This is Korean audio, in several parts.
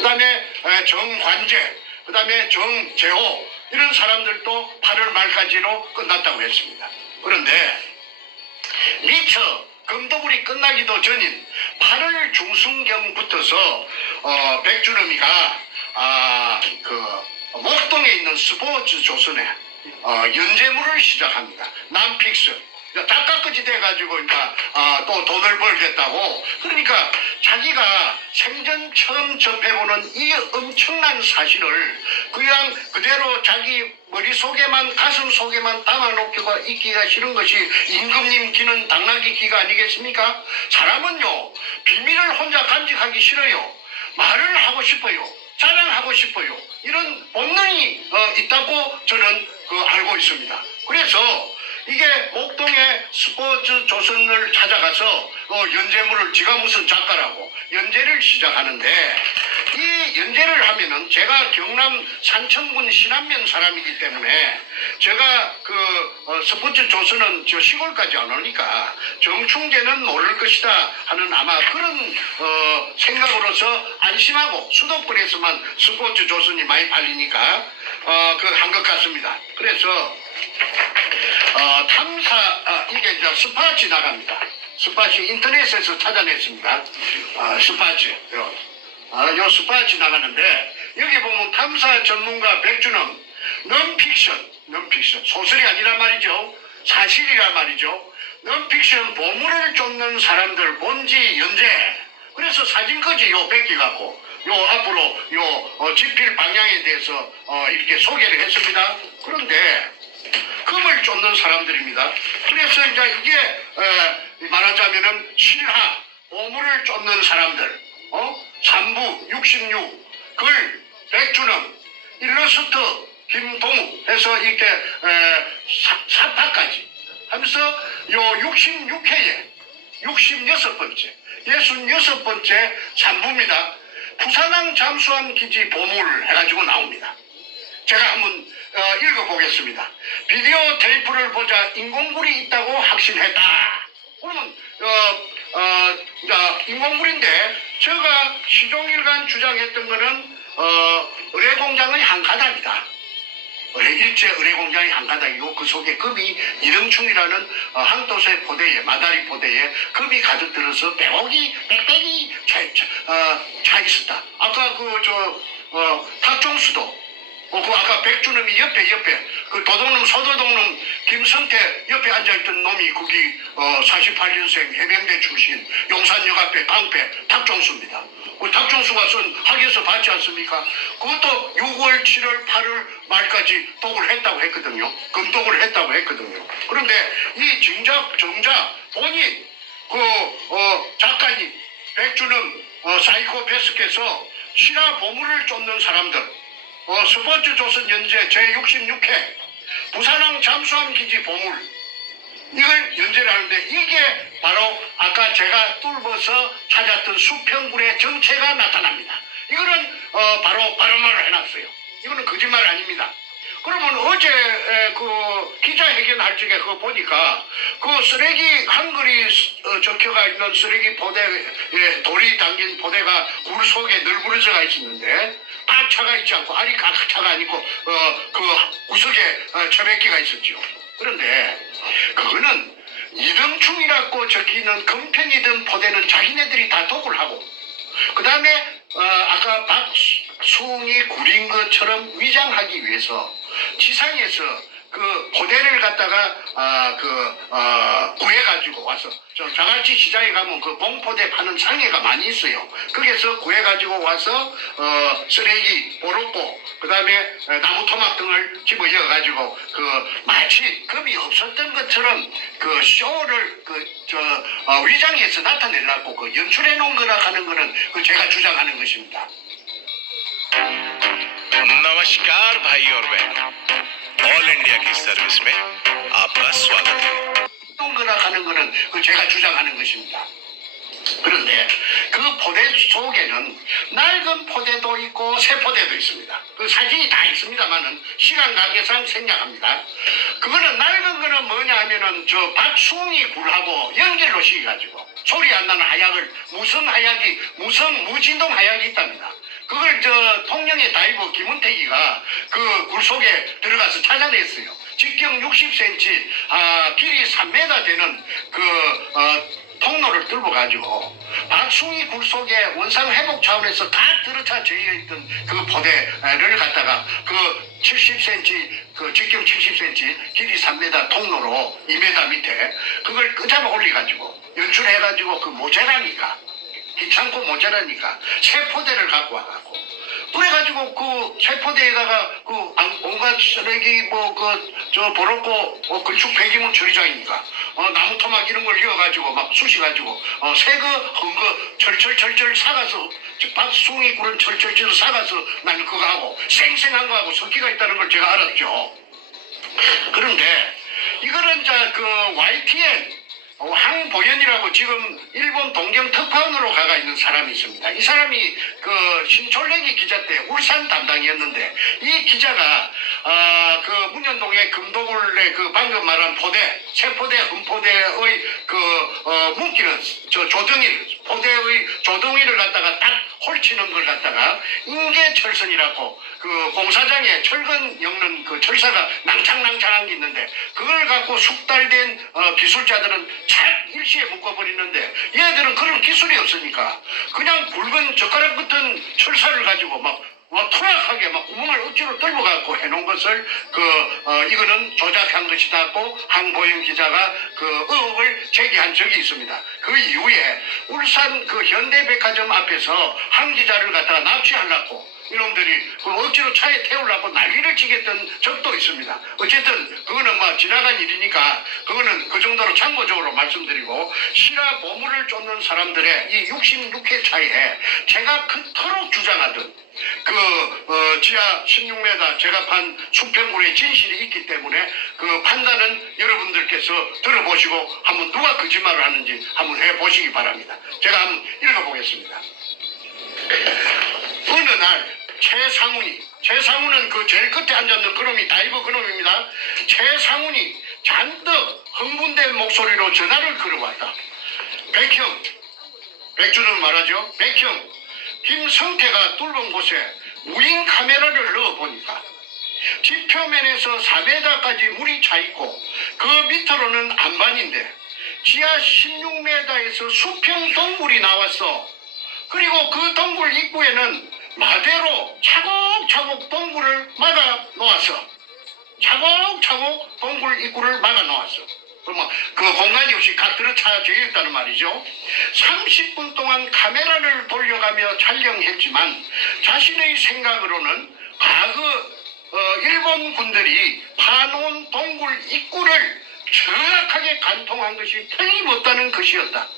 그다음에 정환재, 그다음에 정재호 이런 사람들도 8월 말까지로 끝났다고 했습니다. 그런데 미처 검도불이 끝나기도 전인 8월 중순경부터서 백주름이가 목동에 있는 스포츠 조선에 연재물을 시작합니다. 남픽션. 다 깎아지 돼가지고 또 돈을 벌겠다고. 그러니까 자기가 생전 처음 접해보는 이 엄청난 사실을 그냥 그대로 자기 머릿속에만 가슴 속에만 담아놓기가 있기가 싫은 것이 임금님 기는 당나귀 기가 아니겠습니까? 사람은요 비밀을 혼자 간직하기 싫어요. 말을 하고 싶어요. 자랑하고 싶어요. 이런 본능이 있다고 저는 알고 있습니다. 그래서 이게 목동의 스포츠 조선을 찾아가서 연재물을, 지가 무슨 작가라고 연재를 시작하는데, 이 연재를 하면은 제가 경남 산청군 신안면 사람이기 때문에 제가 스포츠 조선은 저 시골까지 안 오니까 정충재는 모를 것이다 하는 아마 그런 생각으로서 안심하고 수도권에서만 스포츠 조선이 많이 팔리니까 한 것 같습니다. 그래서 이게 이제 스파치 나갑니다. 스파치 인터넷에서 찾아냈습니다. 스파치. 요 스파치 나가는데, 여기 보면 탐사 전문가 백준엄, 넌픽션, 소설이 아니란 말이죠. 사실이란 말이죠. 넌픽션 보물을 쫓는 사람들 본지 연재. 그래서 사진까지 요 뺏겨갖고, 요 앞으로 요 집필 방향에 대해서 이렇게 소개를 했습니다. 그런데 금을 쫓는 사람들입니다. 그래서 이제 이게 말하자면은 실화, 보물을 쫓는 사람들, 3부, 66, 글, 백준엄, 일러스트, 김동욱 해서 이렇게 사파까지 하면서 요 66회에 66번째, 66번째 3부입니다. 부산항 잠수함 기지 보물 해가지고 나옵니다. 제가 한번 읽어보겠습니다. 비디오 테이프를 보자 인공불이 있다고 확신했다. 그러면 인공불인데, 제가 시종일관 주장했던 거는 의뢰공장의 한 가닥이다. 일제 의뢰공장의 한 가닥이고 그 속에 금이 이등충이라는 항도세 포대에, 마다리 포대에 금이 가득 들어서 백억이 백백이 차 있었다. 아까 탁종수도 아까 백준엄이 옆에 그 도둑놈 서도둑놈 김성태 옆에 앉아있던 놈이 거기 48년생 해병대 출신 용산역 앞에 방패 탁종수입니다. 탁종수가 쓴 학에서 봤지 않습니까? 그것도 6월 7월 8월 말까지 독을 했다고 했거든요. 금독을 했다고 했거든요. 그런데 이 정작 본인 작가님 백준엄 사이코패스께서 실화 보물을 쫓는 사람들, 스포츠 조선 연재 제66회 부산항 잠수함 기지 보물, 이걸 연재를 하는데, 이게 바로 아까 제가 뚫어서 찾았던 수평굴의 정체가 나타납니다. 이거는 바로 발언을 해놨어요. 이거는 거짓말 아닙니다. 그러면 어제 기자회견 할 적에 그거 보니까 쓰레기 한글이 적혀가 있는 쓰레기 포대에 돌이 담긴 포대가 굴 속에 널브러져가 있었는데, 딱 차가 있지 않고 알이 각 차가 아니고 구석에 처백기가 있었죠. 그런데 그거는 이등충이라고 적히는 금편이든 포대는 자기네들이 다 독을 하고, 그 다음에 아까 박수웅이 구린 것처럼 위장하기 위해서 지상에서 그 포대를 갖다가 구해가지고 와서, 자갈치 시장에 가면 그 봉포대 파는 상해가 많이 있어요. 거기서 구해가지고 와서 쓰레기, 보로꼬, 그 다음에 나무 토막 등을 집어넣어가지고 마치 금이 없었던 것처럼 쇼를 위장해서 나타내려고 연출해 놓은 거라 하는 거는 제가 주장하는 것입니다. नमस्कार भाई और बहन, ऑल इंडिया की सर्विस में आपका स्वागत है. 거라 하는 거는 제가 주장하는 것입니다. 그런데 그 포대 속에는 낡은 포대도 있고 새 포대도 있습니다. 그 사진이 다 있습니다만은 시간 관계상 생략합니다. 그거는 낡은 거는 뭐냐 하면은 박수웅이 굴하고 연결로 시켜가지고 소리 안 나는 하약을, 무슨 하약이, 무슨 무진동 하약이 있답니다. 그걸 통영의 다이버 김은택이가 그 굴속에 들어가서 찾아냈어요. 직경 60cm, 길이 3m 되는 통로를 뚫어가지고 박숭이 굴속에 원상 회복 차원에서 다 들어차 저희있던 그 포대를 갖다가 그 70cm, 직경 70cm, 길이 3m 통로로 2m 밑에 그걸 끄잡아 올려가지고 연출해가지고 그 모자라니까 귀찮고 모자라니까 새 포대를 갖고 와갖고 그래가지고 그 새 포대에다가 온갖 쓰레기 버렸고 건축 폐기물 처리장이니까 나무 토막 이런 걸 이어가지고 막 쑤셔가지고 새거 헌거 철철철철 사가서 박숭이 굴은 철철철 사가서 나는 그거 하고 생생한 거하고 섞기가 있다는 걸 제가 알았죠. 그런데 이거는 YTN 황보현이라고 지금 일본 동경 특파원으로 가가 있는 사람이 있습니다. 이 사람이 신촌래기 기자 때 울산 담당이었는데 이 기자가 문현동의 금도굴의 방금 말한 포대, 세포대, 흠포대의 묶이는 포대의 조덩이를 갖다가 딱 홀치는 걸 갖다가 인계철선이라고 공사장에 철근 엮는 철사가 낭창낭창한 게 있는데 그걸 갖고 숙달된 기술자들은 착 일시에 묶어버리는데 얘들은 그런 기술이 없으니까 그냥 굵은 젓가락 같은 철사를 가지고 막 투락하게 막 구멍을 억지로 뚫어갖고 해놓은 것을 이거는 조작한 것이다고 황보영 기자가 의혹을 제기한 적이 있습니다. 그 이후에 울산 현대백화점 앞에서 한 기자를 갖다가 납치하려고 이놈들이 억지로 차에 태우려고 난리를 치겠던 적도 있습니다. 어쨌든 그거는 지나간 일이니까 그거는 그 정도로 참고적으로 말씀드리고 실화 보물을 쫓는 사람들의 이 66회 차이에 제가 그토록 주장하던 지하 16m 제가 판 수평굴의 진실이 있기 때문에 그 판단은 여러분들께서 들어보시고 한번 누가 거짓말을 하는지 한번 해보시기 바랍니다. 제가 한번 읽어보겠습니다. 어느 날 최상훈은 제일 끝에 앉았는 그놈이 다이버 그놈입니다. 최상훈이 잔뜩 흥분된 목소리로 전화를 걸어왔다. 백형, 백주는 말하죠. 백형, 김성태가 뚫은 곳에 무인 카메라를 넣어보니까 지표면에서 4m까지 물이 차있고 그 밑으로는 안반인데 지하 16m에서 수평 동굴이 나왔어. 그리고 그 동굴 입구에는 마대로 차곡차곡 동굴을 막아 놓았어. 차곡차곡 동굴 입구를 막아 놓았어. 그러면 그 공간이 없이 각 들어차져 있다는 말이죠. 30분 동안 카메라를 돌려가며 촬영했지만 자신의 생각으로는 과거 일본 군들이 파놓은 동굴 입구를 정확하게 관통한 것이 틀림없다는 것이었다.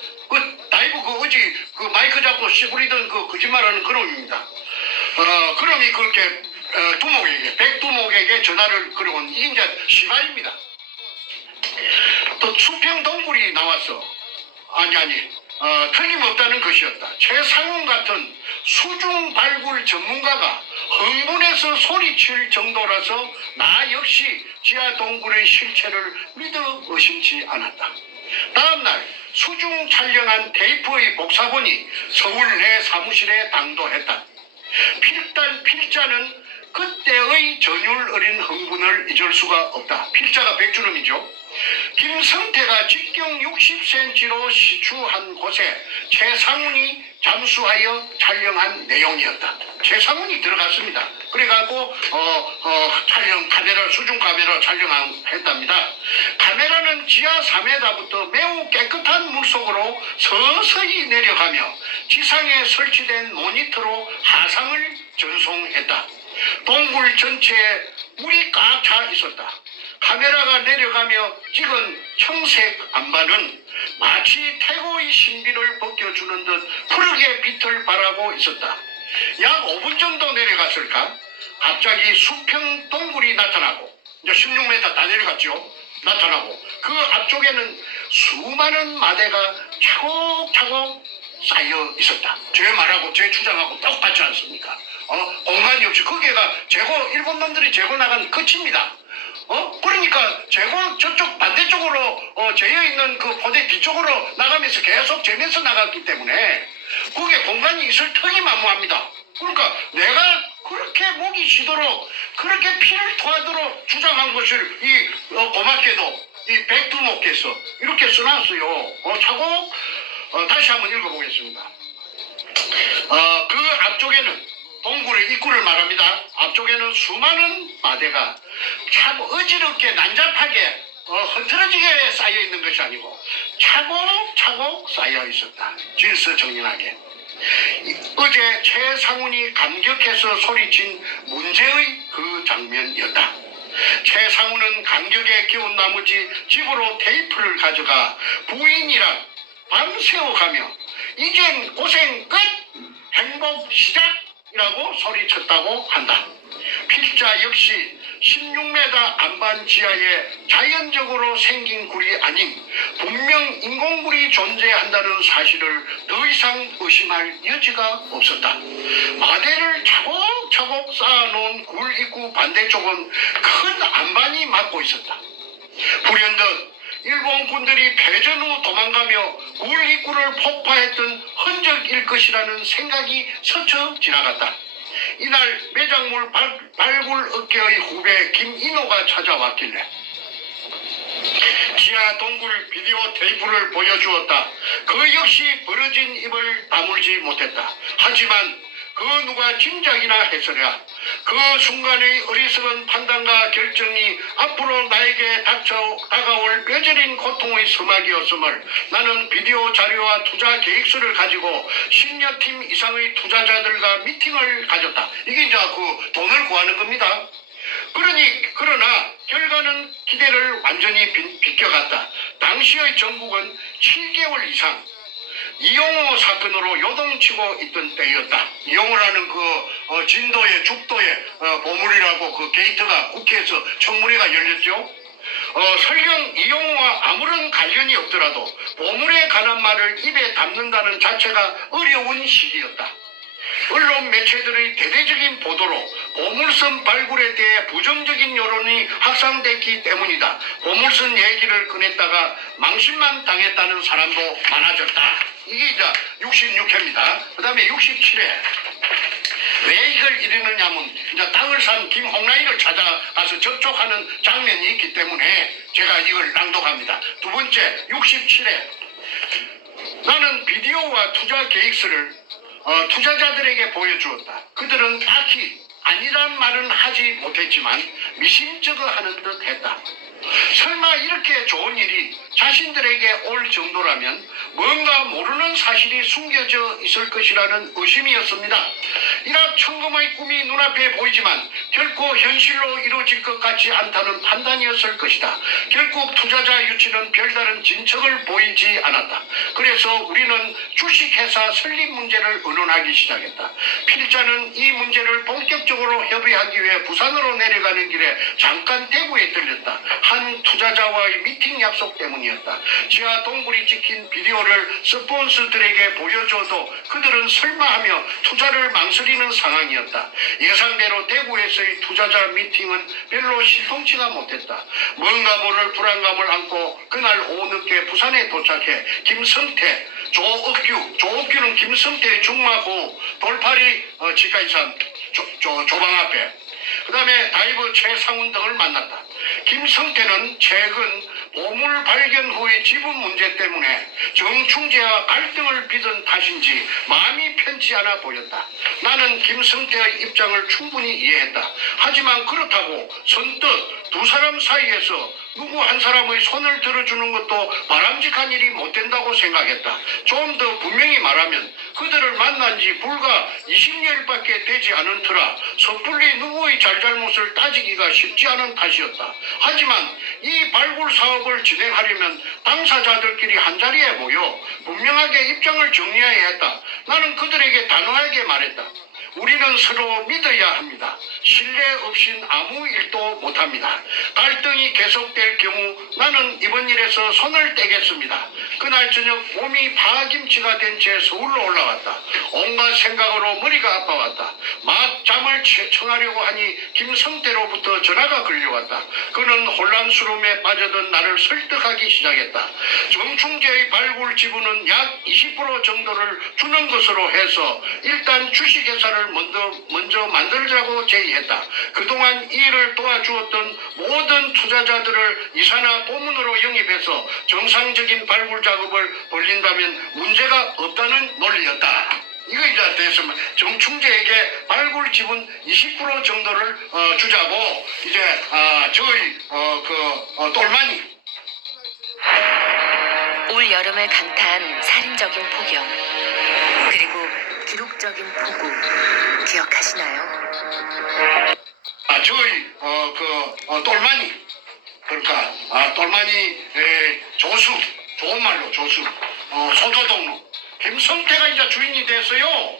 다이브 어제 마이크 잡고 씨부리던 거짓말하는 그놈입니다. 그놈이 그렇게 백두목에게 전화를 걸어온 이게 이제 시발입니다. 또 수평 동굴이 나왔어. 틀림없다는 것이었다. 최상훈 같은 수중 발굴 전문가가 흥분해서 소리칠 정도라서 나 역시 지하 동굴의 실체를 믿어 의심치 않았다. 다음날 수중 촬영한 테이프의 복사본이 서울 내 사무실에 당도했다. 필자는 그때의 전율 어린 흥분을 잊을 수가 없다. 필자가 백주놈이죠. 김성태가 직경 60cm로 시추한 곳에 최상훈이 잠수하여 촬영한 내용이었다. 최상훈이 들어갔습니다. 그래갖고 수중 카메라 촬영했답니다. 카메라는 지하 3m부터 매우 깨끗한 물속으로 서서히 내려가며 지상에 설치된 모니터로 하상을 전송했다. 동굴 전체에 물이 꽉 차 있었다. 카메라가 내려가며 찍은 청색 안반은 마치 태고의 신비를 벗겨주는 듯 푸르게 빛을 발하고 있었다. 약 5분 정도 내려갔을까? 갑자기 수평 동굴이 나타나고 이제 16m 다 내려갔죠. 나타나고 그 앞쪽에는 수많은 마대가 차곡차곡 쌓여 있었다. 제 말하고 제 주장하고 똑같지 않습니까? 공간이 없이 거기가 일본 놈들이 재고 나간 끝입니다. 그러니까 저쪽 반대쪽으로 재여 있는 그 포대 뒤쪽으로 나가면서 계속 재면서 나갔기 때문에 그게 공간이 있을 턱이 만무합니다. 그러니까 내가 그렇게 목이 쉬도록 그렇게 피를 토하도록 주장한 것을 고맙게도 이 백두목께서 이렇게 써놨어요. 차고 다시 한번 읽어보겠습니다. 그 앞쪽에는 동굴의 입구를 말합니다. 앞쪽에는 수많은 마대가 참 어지럽게 난잡하게 흐트러지게 쌓여 있는 것이 아니고 차곡차곡 쌓여 있었다. 질서정연하게. 어제 최상훈이 감격해서 소리친 문제의 그 장면이었다. 최상훈은 감격에 기운 나머지 집으로 테이프를 가져가 부인이랑 밤새워가며 이젠 고생 끝! 행복 시작이라고 소리쳤다고 한다. 필자 역시 16m 안반 지하에 자연적으로 생긴 굴이 아닌 분명 인공굴이 존재한다는 사실을 더 이상 의심할 여지가 없었다. 마대를 차곡차곡 쌓아놓은 굴 입구 반대쪽은 큰 안반이 막고 있었다. 불현듯 일본 군들이 패전 후 도망가며 굴 입구를 폭파했던 흔적일 것이라는 생각이 스쳐 지나갔다. 이날 매작물 발굴 업계의 후배 김인호가 찾아왔길래 지하 동굴 비디오 테이프를 보여주었다. 그 역시 벌어진 입을 다물지 못했다. 하지만 그 누가 짐작이나 했으랴. 그 순간의 어리석은 판단과 결정이 앞으로 나에게 다가올 뼈저린 고통의 서막이었음을 나는 비디오 자료와 투자 계획서를 가지고 10여 팀 이상의 투자자들과 미팅을 가졌다. 이게 이제 그 돈을 구하는 겁니다. 그러나 결과는 기대를 완전히 비껴갔다. 당시의 정국은 7개월 이상 이용호 사건으로 요동치고 있던 때였다. 이용호라는 진도의 죽도의 보물이라고 그 게이트가 국회에서 청문회가 열렸죠. 설령 이용호와 아무런 관련이 없더라도 보물에 관한 말을 입에 담는다는 자체가 어려운 시기였다. 언론 매체들의 대대적인 보도로 보물선 발굴에 대해 부정적인 여론이 확산됐기 때문이다. 보물선 얘기를 꺼냈다가 망신만 당했다는 사람도 많아졌다. 이게 이제 66회입니다. 그 다음에 67회. 왜 이걸 이러느냐면 이제 땅을 산 김홍라이를 찾아가서 접촉하는 장면이 있기 때문에 제가 이걸 낭독합니다. 두 번째 67회. 나는 비디오와 투자 계획서를 투자자들에게 보여주었다. 그들은 딱히 아니란 말은 하지 못했지만 미심쩍어하는 듯 했다. 설마 이렇게 좋은 일이 자신들에게 올 정도라면 뭔가 모르는 사실이 숨겨져 있을 것이라는 의심이었습니다. 일확천금의 꿈이 눈앞에 보이지만 결코 현실로 이루어질 것 같지 않다는 판단이었을 것이다. 결국 투자자 유치는 별다른 진척을 보이지 않았다. 그래서 우리는 주식회사 설립 문제를 의논하기 시작했다. 필자는 이 문제를 본격적으로 협의하기 위해 부산으로 내려가는 길에 잠깐 대구에 들렸다. 한 투자자와의 미팅 약속 때문이었다. 지하 동굴이 찍힌 비디오를 스폰서들에게 보여줘도 그들은 설마하며 투자를 망설이는 상황이었다. 예상대로 대구에서의 투자자 미팅은 별로 시통치가 못했다. 뭔가 모를 불안감을 안고 그날 오후 늦게 부산에 도착해 김성태, 조옥규는 김성태의 중마고 돌팔이 치과의산 조방 앞에 그 다음에 다이버 최상훈 등을 만났다. 김성태는 최근 보물 발견 후의 지분 문제 때문에 정충재와 갈등을 빚은 탓인지 마음이 편치 않아 보였다. 나는 김성태의 입장을 충분히 이해했다. 하지만 그렇다고 선뜻 두 사람 사이에서 누구 한 사람의 손을 들어주는 것도 바람직한 일이 못 된다고 생각했다. 좀 더 분명히 말하면 그들을 만난 지 불과 20여일밖에 되지 않은 터라 섣불리 누구의 잘잘못을 따지기가 쉽지 않은 탓이었다. 하지만 이 발굴 사업을 진행하려면 당사자들끼리 한자리에 모여 분명하게 입장을 정리해야 했다. 나는 그들에게 단호하게 말했다. 우리는 서로 믿어야 합니다. 신뢰 없인 아무 일도 못합니다. 갈등이 계속될 경우 나는 이번 일에서 손을 떼겠습니다. 그날 저녁 몸이 파김치가 된 채 서울로 올라왔다. 온갖 생각으로 머리가 아파왔다. 막 잠을 청하려고 하니 김성태로부터 전화가 걸려왔다. 그는 혼란스러움에 빠져든 나를 설득하기 시작했다. 정충재의 발굴 지분은 약 20% 정도를 주는 것으로 해서 일단 주식회사를 자산을 먼저 만들자고 제의했다. 그동안 이 일을 도와주었던 모든 투자자들을 이사나 보문으로 영입해서 정상적인 발굴 작업을 벌린다면 문제가 없다는 논리였다. 이거 이제 대해서 정충재에게 발굴 지분 20% 정도를 주자고 이제 저희 똘마니 올 여름을 강타한 살인적인 폭염, 그리고 기록적인 폭우 기억하시나요? 저희 똘마니 그러니까 똘마니 조수 좋은 말로 조수 소도동로 김성태가 이제 주인이 됐어요.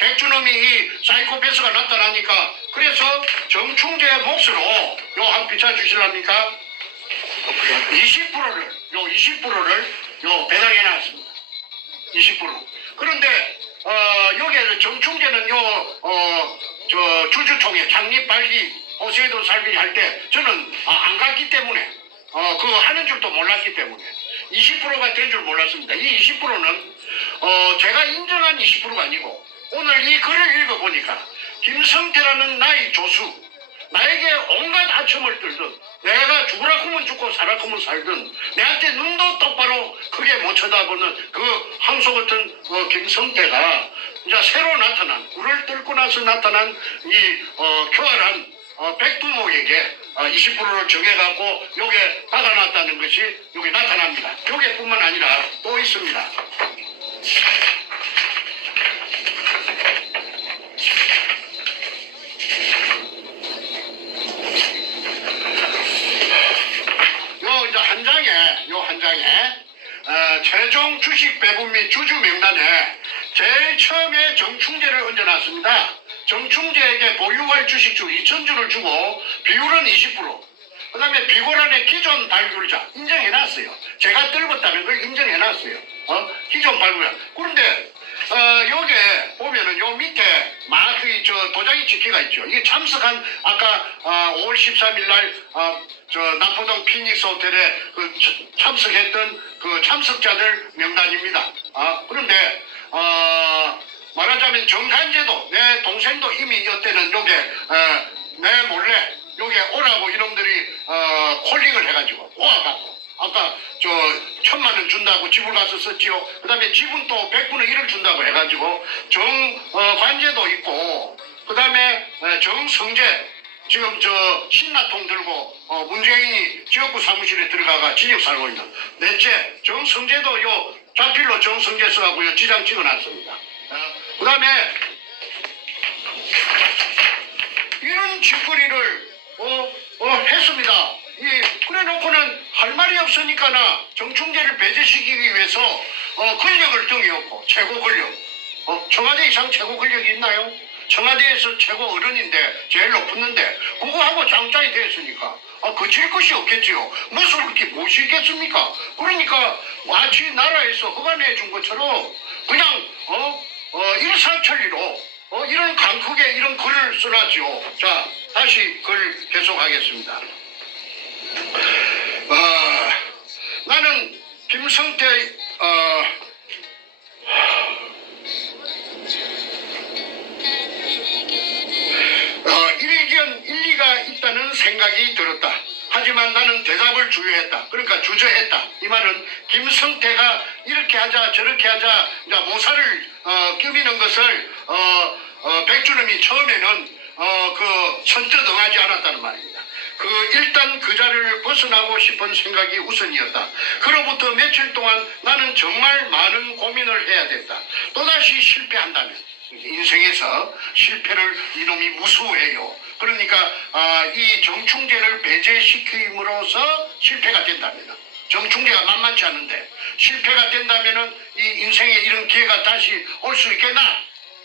백준엄이 이 사이코패스가 나타나니까 그래서 정충재의 몫으로 요 한 비춰 주실랍니까? 20%를 배당해 놨습니다. 20%. 그런데 여기에 정충재는 저 주주총회 창립 발기 호세도 살기 할 때 저는 안 갔기 때문에 그거 하는 줄도 몰랐기 때문에 20%가 된 줄 몰랐습니다. 이 20%는 제가 인정한 20%가 아니고 오늘 이 글을 읽어보니까 김성태라는 나의 조수 나에게 온갖 아첨을 들든 내가 죽으라 크면 죽고 살아 크면 살든 내한테 눈도 똑바로 크게 못 쳐다보는 그 항소 같은 김성태가 이제 새로 나타난 굴을 뚫고 나서 나타난 이 교활한 백두목에게 20%를 정해갖고 요게 받아놨다는 것이 여기 나타납니다. 요게뿐만 아니라 또 있습니다. 요 한 장에 최종 주식 배분 및 주주 명단에 제일 처음에 정충재를 얹어놨습니다. 정충재에게 보유할 주식주 2,000주를 주고 비율은 20%. 그 다음에 비고란의 기존 발굴자 인정해놨어요. 제가 떨궜다는 걸 인정해놨어요. 기존 발굴자. 그런데 여기에 보면은 요 밑에 저 도장이 찍혀가 있죠. 이게 참석한 아까 5월 13일 날 남포동 피닉스 호텔에 참석했던 그 참석자들 명단입니다. 그런데 말하자면 정간제도 내 동생도 이미 이때는 요게 내 몰래 요게 오라고 이놈들이 콜링을 해가지고 와갖고 아까 1,000만 원 준다고 집을 가서 썼지요. 그 다음에 집은 또 100분의 1을 준다고 해가지고 정관제도 있고 그 다음에 정성재 지금 신라통 들고 문재인이 지역구 사무실에 들어가가 진역 살고 있는 넷째 정성재도 요 자필로 정성재 써갖고 지장 찍어놨습니다. 그 다음에 이런 짓거리를 했습니다. 그래 놓고는 할 말이 없으니까나 정충재를 배제시키기 위해서 권력을 등에업고 최고 권력 청와대 이상 최고 권력이 있나요? 청와대에서 최고 어른인데 제일 높았는데 그거하고 짱짱이 됐으니까 거칠 것이 없겠지요. 무엇을 그렇게 모시겠습니까? 그러니까 마치 나라에서 허가내 준 것처럼 그냥 일사천리로 이런 강크게 이런 글을 써놨죠. 자, 다시 글 계속하겠습니다. 나는 김성태 일견 일리가 있다는 생각이 들었다. 하지만 나는 대답을 주저했다. 그러니까 주저했다. 이 말은 김성태가 이렇게 하자 저렇게 하자 이제 모사를 끼미는 것을 백준엄이 처음에는 선뜻 응하지 않았다는 말입니다. 일단 그 자리를 벗어나고 싶은 생각이 우선이었다. 그로부터 며칠 동안 나는 정말 많은 고민을 해야 됐다. 또다시 실패한다면 인생에서 실패를 이놈이 무수해요. 그러니까 이 정충재를 배제시킴으로써 실패가 된다면 정충재가 만만치 않은데 실패가 된다면은 이 인생에 이런 기회가 다시 올 수 있겠나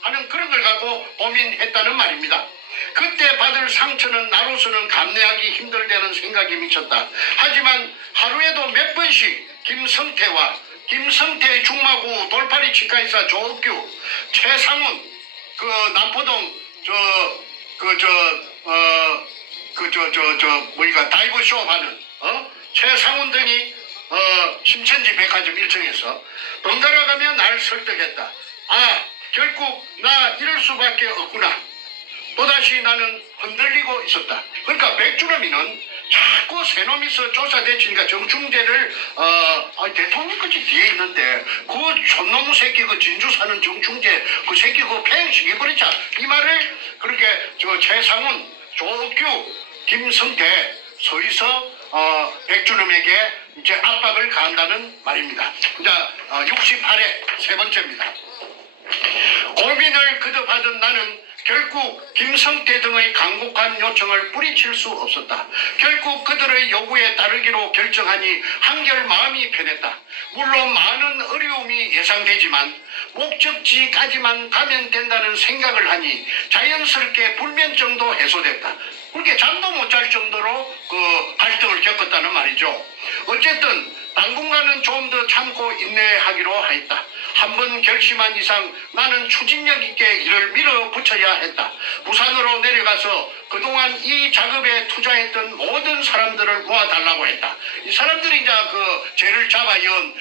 하는 그런 걸 갖고 고민했다는 말입니다. 그때 받을 상처는 나로서는 감내하기 힘들다는 생각이 미쳤다. 하지만 하루에도 몇 번씩 김성태의 중마구 돌파리 치과의사 조옥규, 최상훈, 남포동 다이브 쇼 하는 최상훈 등이 신천지 백화점 1층에서 번갈아 가며 날 설득했다. 결국 나 이럴 수밖에 없구나. 또다시 나는 흔들리고 있었다. 그러니까 백주놈이는 자꾸 새놈이서 조사대치니까 정충재를 대통령까지 뒤에 있는데 그 촌놈의 새끼 그 진주 사는 정충재 그 새끼 그 팽시켜버리자 이 말을 그렇게 저 최상훈, 조옥규, 김성태 서희서 백주놈에게 이제 압박을 가한다는 말입니다. 자 68회 세 번째입니다. 고민을 거듭하던 나는 결국 김성태 등의 강국한 요청을 뿌리칠 수 없었다. 결국 그들의 요구에 따르기로 결정하니 한결 마음이 편했다. 물론 많은 어려움이 예상되지만 목적지까지만 가면 된다는 생각을 하니 자연스럽게 불면증도 해소됐다. 그렇게 잠도 못 잘 정도로 그 갈등을 겪었다는 말이죠. 어쨌든 당분간은 좀 더 참고 인내하기로 하였다. 한 번 결심한 이상 나는 추진력 있게 이를 밀어붙여야 했다. 부산으로 내려가서 그동안 이 작업에 투자했던 모든 사람들을 모아달라고 했다. 이 사람들이 이제 그 죄를 잡아연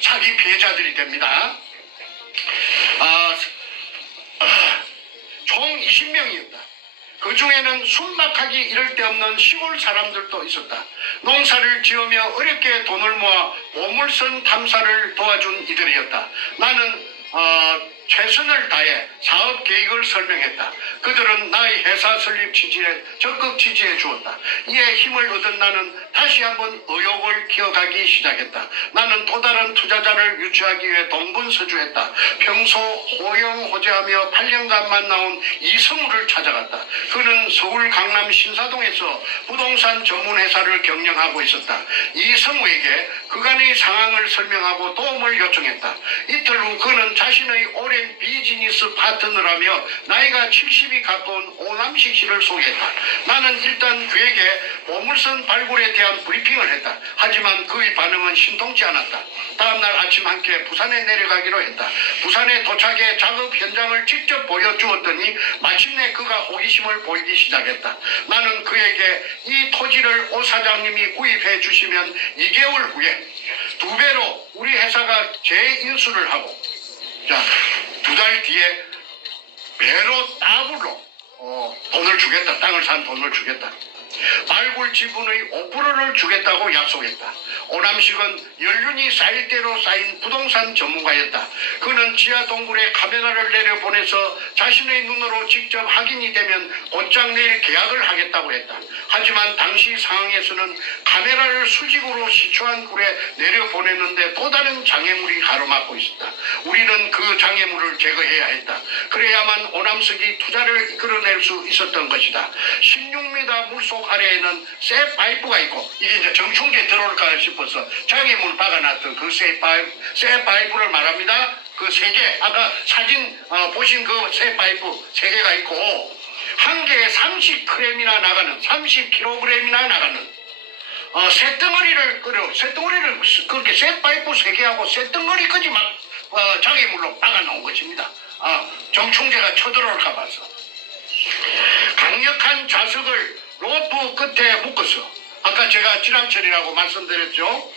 사기 피해자들이 됩니다. 총 20명이었다. 그 중에는 순박하기 이를 데 없는 시골 사람들도 있었다. 농사를 지으며 어렵게 돈을 모아 보물선 탐사를 도와준 이들이었다. 나는 최선을 다해 사업 계획을 설명했다. 그들은 나의 회사 설립 취지에 적극 지지해 주었다. 이에 힘을 얻은 나는 다시 한번 의욕을 키워가기 시작했다. 나는 또 다른 투자자를 유치하기 위해 동분서주했다. 평소 호영호재하며 8년간 만나온 이성우를 찾아갔다. 그는 서울 강남 신사동에서 부동산 전문회사를 경영하고 있었다. 이성우에게 그간의 상황을 설명하고 도움을 요청했다. 이틀 후 그는 자신의 오랜 비즈니스 파트너라며 나이가 70이 가까운 오남식 씨를 소개했다. 나는 일단 그에게 보물선 발굴에 대한 브리핑을 했다. 하지만 그의 반응은 심통치 않았다. 다음날 아침 함께 부산에 내려가기로 했다. 부산에 도착해 작업 현장을 직접 보여주었더니 마침내 그가 호기심을 보이기 시작했다. 나는 그에게 이 토지를 오 사장님이 구입해 주시면 2개월 후에 2배로 우리 회사가 재인수를 하고 자, 2달 뒤에 배로 더블로 돈을 주겠다. 땅을 산 돈을 주겠다. 발굴 지분의 5%를 주겠다고 약속했다. 오남식은 연륜이 쌓일 대로 쌓인 부동산 전문가였다. 그는 지하 동굴에 카메라를 내려보내서 자신의 눈으로 직접 확인이 되면 곧장 내일 계약을 하겠다고 했다. 하지만 당시 상황에서는 카메라를 수직으로 시추한 굴에 내려보내는데 또 다른 장애물이 가로막고 있었다. 우리는 그 장애물을 제거해야 했다. 그래야만 오남석이 투자를 이끌어낼 수 있었던 것이다. 16m 물속 아래에는 쇠 파이프가 있고 이게 이제 정충기에 들어올까 싶어서 장애물 박아놨던 그 쇠 파이프를 말합니다. 그 3개 아까 사진 보신 그 쇠 파이프 3개가 있고 한 개에 30g이나 나가는 30kg이나 나가는 쇳덩어리를 쇳덩어리를 그렇게 쇠 파이프 3개하고 쇳덩어리까지 막 장애물로 박아놓은 것입니다. 정충제가 쳐들어올까 봐서 강력한 자석을 로프 끝에 묶어서 아까 제가 지람철이라고 말씀드렸죠.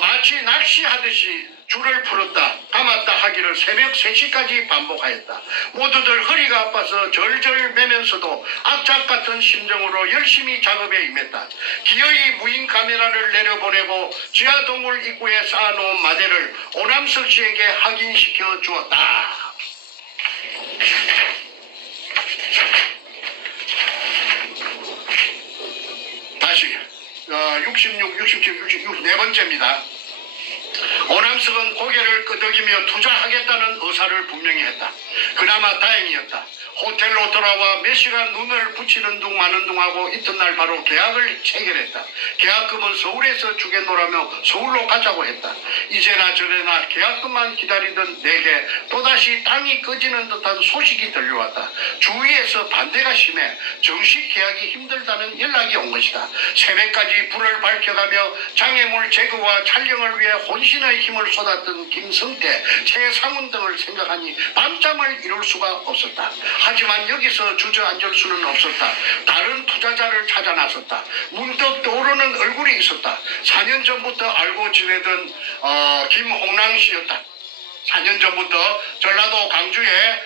마치 낚시하듯이 줄을 풀었다 감았다 하기를 새벽 3시까지 반복하였다. 모두들 허리가 아파서 절절 매면서도 악착 같은 심정으로 열심히 작업에 임했다. 기어이 무인 카메라를 내려보내고 지하 동굴 입구에 쌓아놓은 마대를 오남석 씨에게 확인시켜 주었다. 다시 66, 67, 66 네 번째입니다. 오남석은 고개를 끄덕이며 투자하겠다는 의사를 분명히 했다. 그나마 다행이었다. 호텔로 돌아와 몇 시간 눈을 붙이는 둥 마는 둥 하고 이튿날 바로 계약을 체결했다. 계약금은 서울에서 주겠노라며 서울로 가자고 했다. 이제나 저래나 계약금만 기다리던 내게 또다시 땅이 꺼지는 듯한 소식이 들려왔다. 주위에서 반대가 심해 정식 계약이 힘들다는 연락이 온 것이다. 새벽까지 불을 밝혀가며 장애물 제거와 촬영을 위해 혼신의 힘을 쏟았던 김성태, 최상훈 등을 생각하니 밤잠을 이룰 수가 없었다. 하지만 여기서 주저앉을 수는 없었다. 다른 투자자를 찾아 나섰다. 문득 떠오르는 얼굴이 있었다. 4년 전부터 알고 지내던 김홍랑 씨였다. 4년 전부터 전라도 광주에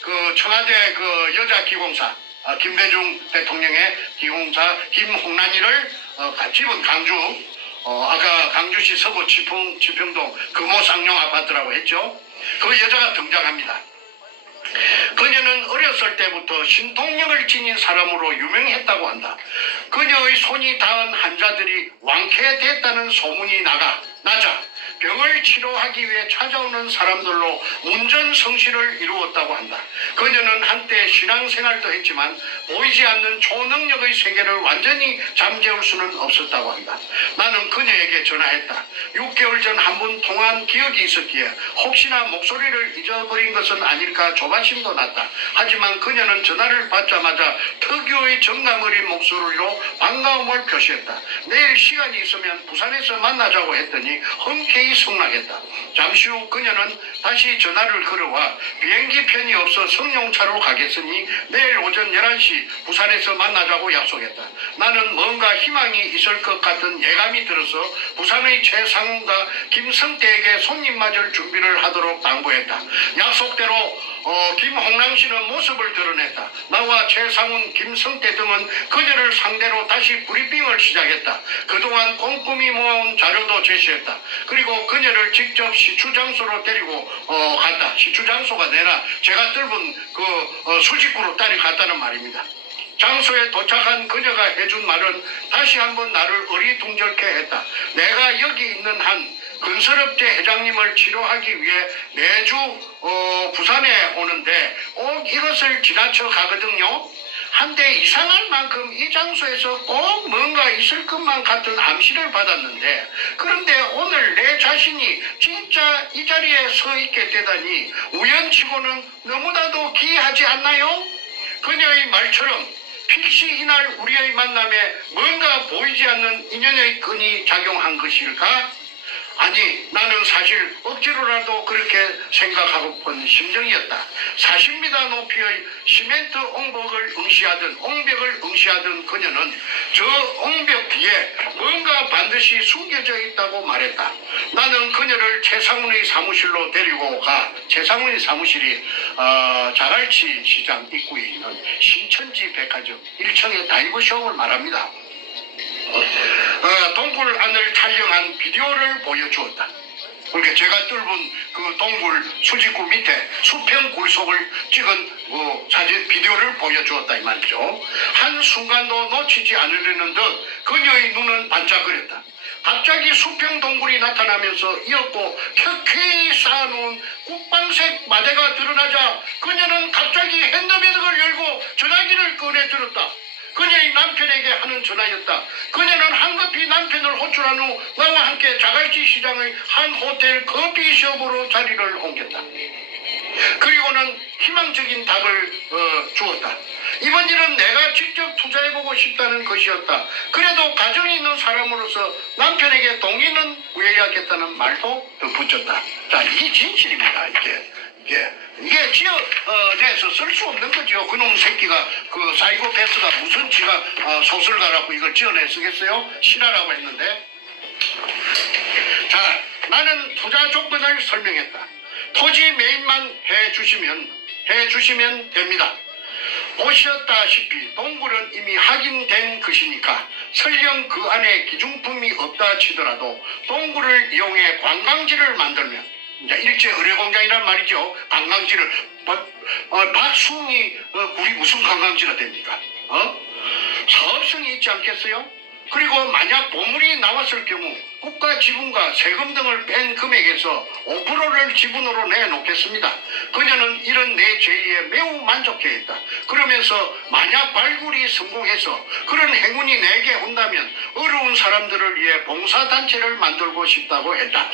그 청와대 그 여자 기공사 김대중 대통령의 기공사 김홍란이를 집은 광주 아까 광주시 서구 지평동 금호쌍용 아파트라고 했죠. 그 여자가 등장합니다. 그녀는 어렸을 때부터 신통력을 지닌 사람으로 유명했다고 한다. 그녀의 손이 닿은 환자들이 완쾌됐다는 소문이 나자 병을 치료하기 위해 찾아오는 사람들로 운전성시를 이루었다고 한다. 그녀는 한때 신앙생활도 했지만 보이지 않는 초능력의 세계를 완전히 잠재울 수는 없었다고 한다. 나는 그녀에게 전화했다. 6개월 전 한 번 통화한 기억이 있었기에 혹시나 목소리를 잊어버린 것은 아닐까 조바심도 났다. 하지만 그녀는 전화를 받자마자 특유의 정감 어린 목소리로 반가움을 표시했다. 내일 시간이 있으면 부산에서 만나자고 했더니 흔쾌히 승낙했다. 잠시 후 그녀는 다시 전화를 걸어와 비행기 편이 없어 성룡차로 가겠으니 내일 오전 11시 부산에서 만나자고 약속했다. 나는 뭔가 희망이 있을 것 같은 예감이 들어서 부산의 최상훈과 김성태에게 손님 맞을 준비를 하도록 당부했다. 약속대로 김홍랑 씨는 모습을 드러냈다. 나와 최상훈, 김성태 등은 그녀를 상대로 다시 브리핑을 시작했다. 그동안 꼼꼼히 모아온 자료도 제시했다. 그리고 그녀를 직접 시추 장소로 데리고 갔다. 시추 장소가 아니라 제가 뜰은 그 수직구로 따라갔다는 말입니다. 장소에 도착한 그녀가 해준 말은 다시 한번 나를 어리둥절케 했다. 내가 여기 있는 한 건설업체 회장님을 치료하기 위해 매주 부산에 오는데 꼭 이것을 지나쳐 가거든요. 한데 이상할 만큼 이 장소에서 꼭 뭔가 있을 것만 같은 암시를 받았는데 그런데 오늘 내 자신이 진짜 이 자리에 서 있게 되다니 우연치고는 너무나도 기이하지 않나요? 그녀의 말처럼 필시 이날 우리의 만남에 뭔가 보이지 않는 인연의 끈이 작용한 것일까? 아니 나는 사실 억지로라도 그렇게 생각하고픈 심정이었다. 40m 높이의 시멘트 옹벽을 응시하던 그녀는 저 옹벽 뒤에 뭔가 반드시 숨겨져 있다고 말했다. 나는 그녀를 최상훈의 사무실로 데리고 가 최상훈의 사무실이 자갈치 시장 입구에 있는 신천지 백화점 1층의 다이버숍을 말합니다. 동굴 안을 촬영한 비디오를 보여주었다. 그러니까 제가 뚫은 그 동굴 수직구 밑에 수평 굴속을 찍은 사진 비디오를 보여주었다 이 말이죠. 한순간도 놓치지 않으려는 듯 그녀의 눈은 반짝거렸다. 갑자기 수평 동굴이 나타나면서 이었고 켜켜이 쌓아놓은 국방색 마대가 드러나자 그녀는 갑자기 핸드백을 열고 전화기를 꺼내 들었다. 그녀의 남편에게 하는 전화였다. 그녀는 황급히 남편을 호출한 후 나와 함께 자갈치 시장의 한 호텔 커피숍으로 자리를 옮겼다. 그리고는 희망적인 답을 주었다. 이번 일은 내가 직접 투자해보고 싶다는 것이었다. 그래도 가정이 있는 사람으로서 남편에게 동의는 구해야겠다는 말도 덧붙였다. 자, 이게 진실입니다. 이게 지어내서 쓸 수 없는 거죠. 그놈 새끼가 그 사이코패스가 무슨 지가 소설가라고 이걸 지어내 쓰겠어요? 실화라고 했는데. 자, 나는 투자 조건을 설명했다. 토지 매입만 해주시면 됩니다. 보셨다시피 동굴은 이미 확인된 것이니까 설령 그 안에 기중품이 없다 치더라도 동굴을 이용해 관광지를 만들면 이제 일제 의료공장이란 말이죠. 관광지를 박숭이 굴이 무슨 관광지가 됩니까? 사업성이 있지 않겠어요? 그리고 만약 보물이 나왔을 경우 국가 지분과 세금 등을 뺀 금액에서 5%를 지분으로 내놓겠습니다. 그녀는 이런 내 제의에 매우 만족해했다. 그러면서 만약 발굴이 성공해서 그런 행운이 내게 온다면 어려운 사람들을 위해 봉사단체를 만들고 싶다고 했다.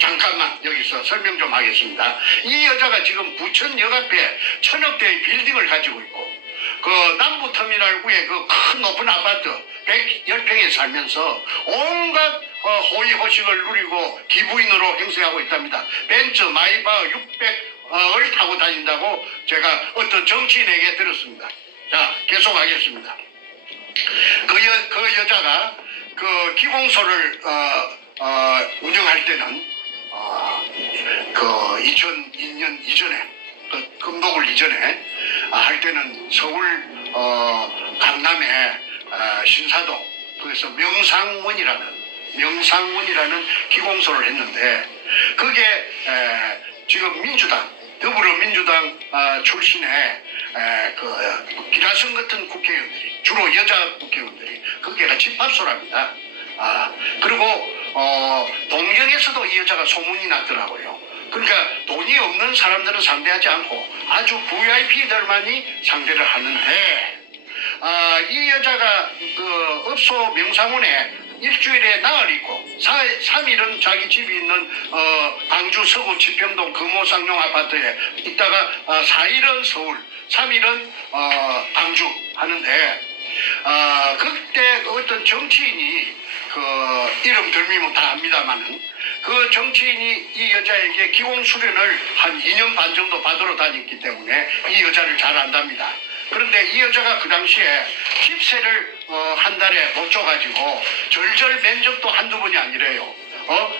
잠깐만 여기서 설명 좀 하겠습니다. 이 여자가 지금 부천역 앞에 1000억대의 빌딩을 가지고 있고 그 남부터미널 위에 그 큰 높은 아파트 110평에 살면서 온갖 호의호식을 누리고 기부인으로 행세하고 있답니다. 벤츠 마이바 600을 타고 다닌다고 제가 어떤 정치인에게 들었습니다. 자, 계속하겠습니다. 그 여자가 그 기공소를 운영할 때는 그 2002년 이전에 그 금독을 이전에 할 때는 서울 강남에 신사동 거기서 명상원이라는 기공소를 했는데 그게 지금 더불어민주당 출신의 그 기라성 같은 국회의원들이 주로 여자 국회의원들이 거기가 집합소랍니다. 그리고 동경에서도 이 여자가 소문이 났더라고요. 그러니까 돈이 없는 사람들은 상대하지 않고 아주 VIP들만이 상대를 하는데 이 여자가 그 업소 명상원에 일주일에 나흘 있고 3일은 자기 집이 있는 광주 서구 지평동 금호상용 아파트에 있다가 4일은 서울 3일은 광주 하는데 그때 어떤 정치인이 그 이름 들미면 다 압니다만은 그 정치인이 이 여자에게 기공 수련을 한 2년 반 정도 받으러 다녔기 때문에 이 여자를 잘 안답니다. 그런데 이 여자가 그 당시에 집세를 한 달에 못 줘가지고 절절 면접도 한두 번이 아니래요.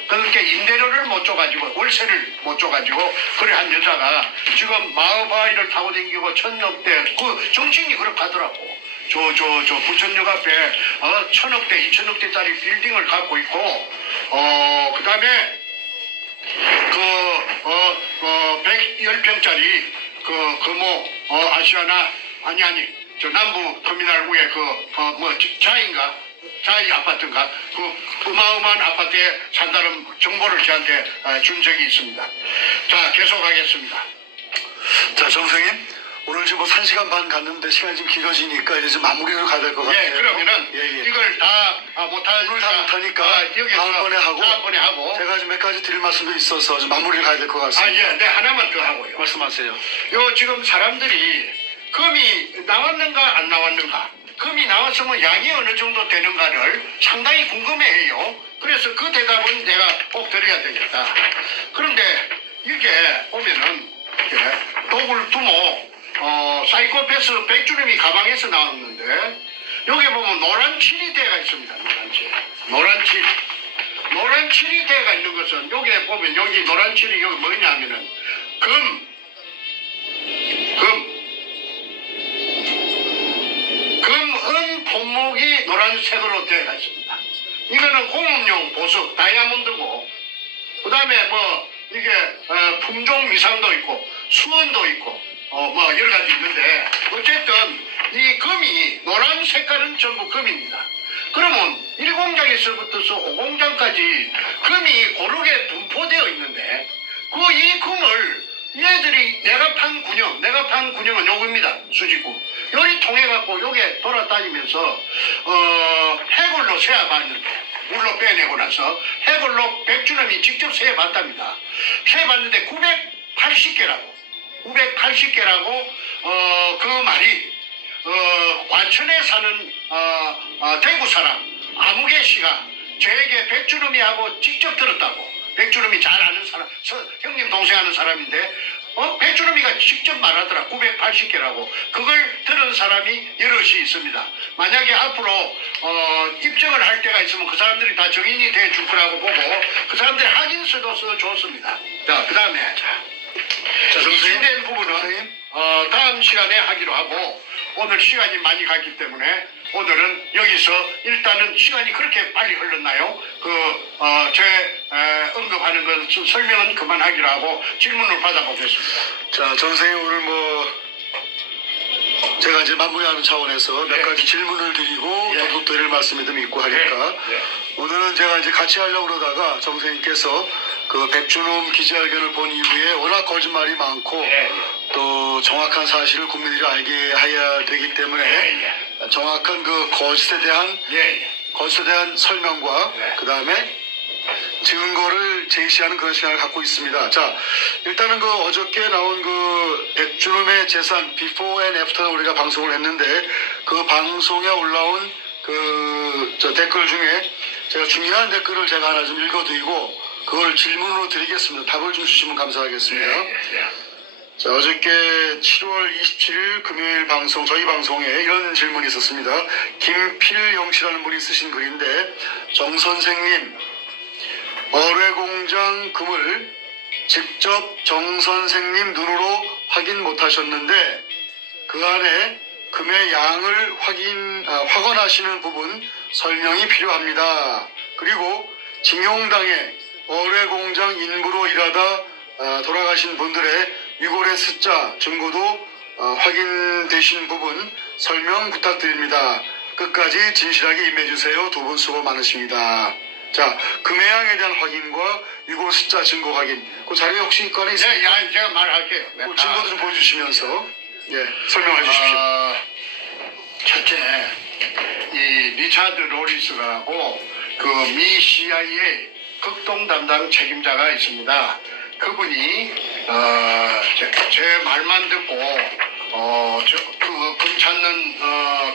그렇게 임대료를 못 줘가지고 월세를 못 줘가지고 그래 한 여자가 지금 마을바위를 타고 다니고 천억대 그 정치인이 그렇게 하더라고. 저 부천역 앞에 1,000억대 2,000억대짜리 빌딩을 갖고 있고 그 다음에 110평짜리 그 금호 아시아나 아니 저 남부 터미널 위에 자이 아파트인가 그 어마어마한 아파트에 산다는 정보를 저한테 준 적이 있습니다. 자 계속하겠습니다. 자, 정선생님, 오늘 지금 뭐 1시간 반 갔는데 시간이 좀 길어지니까 이제 좀 마무리로 가야 될 것 같아요. 예, 그러면은 예. 이걸 다 못하니까 여기서 다음번에 하고 제가 제가 좀 몇 가지 드릴 말씀도 있어서 좀 마무리를 가야 될 것 같습니다. 네, 하나만 더 하고요. 말씀하세요. 요 지금 사람들이 금이 나왔는가 안 나왔는가, 금이 나왔으면 양이 어느 정도 되는가를 상당히 궁금해해요. 그래서 그 대답은 내가 꼭 드려야 되겠다. 그런데 이게 보면은 이렇게 도굴투모 사이코패스 백주름이 가방에서 나왔는데 여기 보면 노란 칠이대가 있습니다. 노란 칠이대가 있는 것은 여기에 보면 여기 노란 칠이 여기 뭐냐면은 금은 품목이 노란색으로 되어 있습니다. 이거는 공업용 보석 다이아몬드고 그 다음에 뭐 이게 품종 미상도 있고 수원도 있고 뭐 여러 가지 있는데 어쨌든 이 금이 노란 색깔은 전부 금입니다. 그러면 1공장에서부터서 5공장까지 금이 고르게 분포되어 있는데 이 금을 얘들이 내가 판 군형은 요겁니다. 수직구 요리 통해 갖고 요게 돌아다니면서 해골로 세어봤는데 물로 빼내고 나서 해골로 백주름이 직접 세어봤답니다. 세어봤는데 980개라고 그 말이 과천에 사는 대구 사람 아무개 씨가 저에게 백주름이하고 직접 들었다고. 백주름이 잘 아는 사람, 형님 동생 아는 사람인데 백주름이가 직접 말하더라. 980개라고. 그걸 들은 사람이 여럿이 있습니다. 만약에 앞으로 입증을 할 때가 있으면 그 사람들이 다 정인이 돼 줄 거라고 보고 그 사람들이 확인서도 써줬습니다. 자, 그 다음에 이진된 부분은 다음 시간에 하기로 하고 오늘 시간이 많이 갔기 때문에 오늘은 여기서 일단은 시간이 그렇게 빨리 흘렀나요? 제 언급하는 것 설명은 그만하기로 하고 질문을 받아보겠습니다. 자, 정선생님, 오늘 뭐 제가 이제 마무리하는 차원에서 몇 가지 질문을 드리고 또 드릴 말씀이 좀 있고 하니까 오늘은 제가 이제 같이 하려고 그러다가 정선생님께서 그 백준홈 기자회견을 본 이후에 워낙 거짓말이 많고 또 정확한 사실을 국민들이 알게 해야 되기 때문에 정확한 그 거짓에 대한 설명과 그 다음에 증거를 제시하는 그런 시간을 갖고 있습니다. 자, 일단은 그 어저께 나온 그 백준홈의 재산 비포 앤 애프터 우리가 방송을 했는데 그 방송에 올라온 저 댓글 중에 제가 중요한 댓글을 제가 하나 좀 읽어드리고 그걸 질문으로 드리겠습니다. 답을 좀 주시면 감사하겠습니다. 자, 어저께 7월 27일 금요일 방송, 저희 방송에 이런 질문이 있었습니다. 김필영 씨라는 분이 쓰신 글인데, 정 선생님, 어뢰공장 금을 직접 정 선생님 눈으로 확인 못하셨는데 그 안에 금의 양을 확언하시는 부분 설명이 필요합니다. 그리고 징용당해 어뢰공장 인부로 일하다 돌아가신 분들의 위고래 숫자 증거도 확인되신 부분 설명 부탁드립니다. 끝까지 진실하게 임해주세요. 두 분 수고 많으십니다. 자, 금의 양에 대한 확인과 위고 숫자 증거 확인. 그 자료에 혹시 건에 있어요? 네, 제가 말할게요. 네. 그 증거도 좀 보여주시면서 설명해 주십시오. 첫째, 이 리차드 로리스라고 그 미 CIA 극동 담당 책임자가 있습니다. 그분이 제 말만 듣고 금 찾는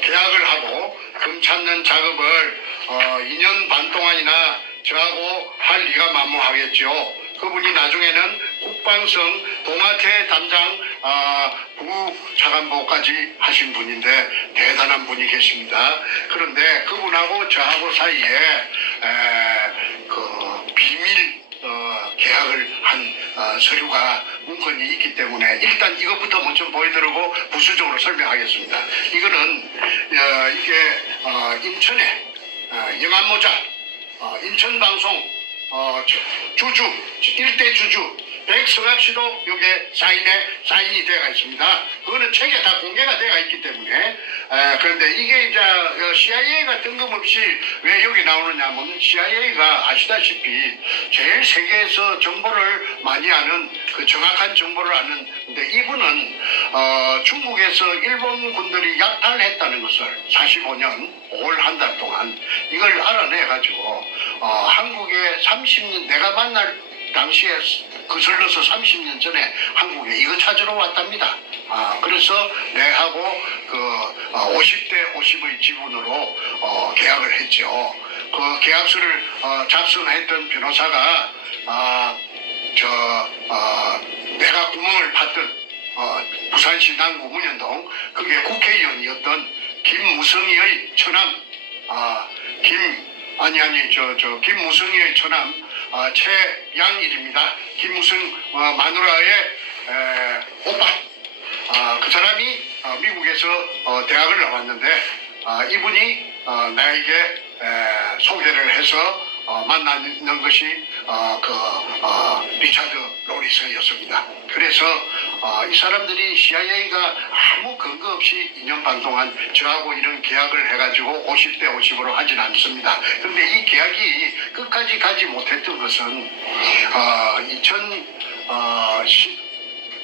계약을 하고 금 찾는 작업을 2년 반 동안이나 저하고 할 리가 만무하겠죠. 그분이 나중에는 국방성 동아태 담당 부차관보까지 하신 분인데 대단한 분이 계십니다. 그런데 그분하고 저하고 사이에 그 비밀 계약을 한 서류가 문건이 있기 때문에 일단 이것부터 먼저 보여드리고 부수적으로 설명하겠습니다. 이거는 이게 인천에 영암모자 인천방송 주주 일대 주주 백성학 씨도 여기에 사인이 되어 있습니다. 그거는 책에 다 공개가 되어 있기 때문에 그런데 이게 이제 CIA가 뜬금없이 왜 여기 나오느냐면 CIA가 아시다시피 제일 세계에서 정보를 많이 아는 그 정확한 정보를 아는 근데 이분은 중국에서 일본 군들이 약탈했다는 것을 45년 5월 한 달 동안 이걸 알아내 가지고 한국에 30년 내가 만날 당시에 거슬러서 30년 전에 한국에 이거 찾으러 왔답니다. 그래서 내하고 그 50대 50의 지분으로 계약을 했죠. 그 계약서를 작성했던 변호사가 내가 구멍을 팠던 부산시 남구 문현동 그게 국회의원이었던 김무성이의 처남 김무성이의 처남 최양일입니다. 김무성 마누라의 오빠. 그 사람이 미국에서 대학을 나왔는데 이분이 나에게 소개를 해서 만나는 것이 리차드 로리스였습니다. 그래서 이 사람들이 CIA가 아무 근거 없이 2년 반 동안 저하고 이런 계약을 해가지고 50대 50으로 하진 않습니다. 그런데 이 계약이 끝까지 가지 못했던 것은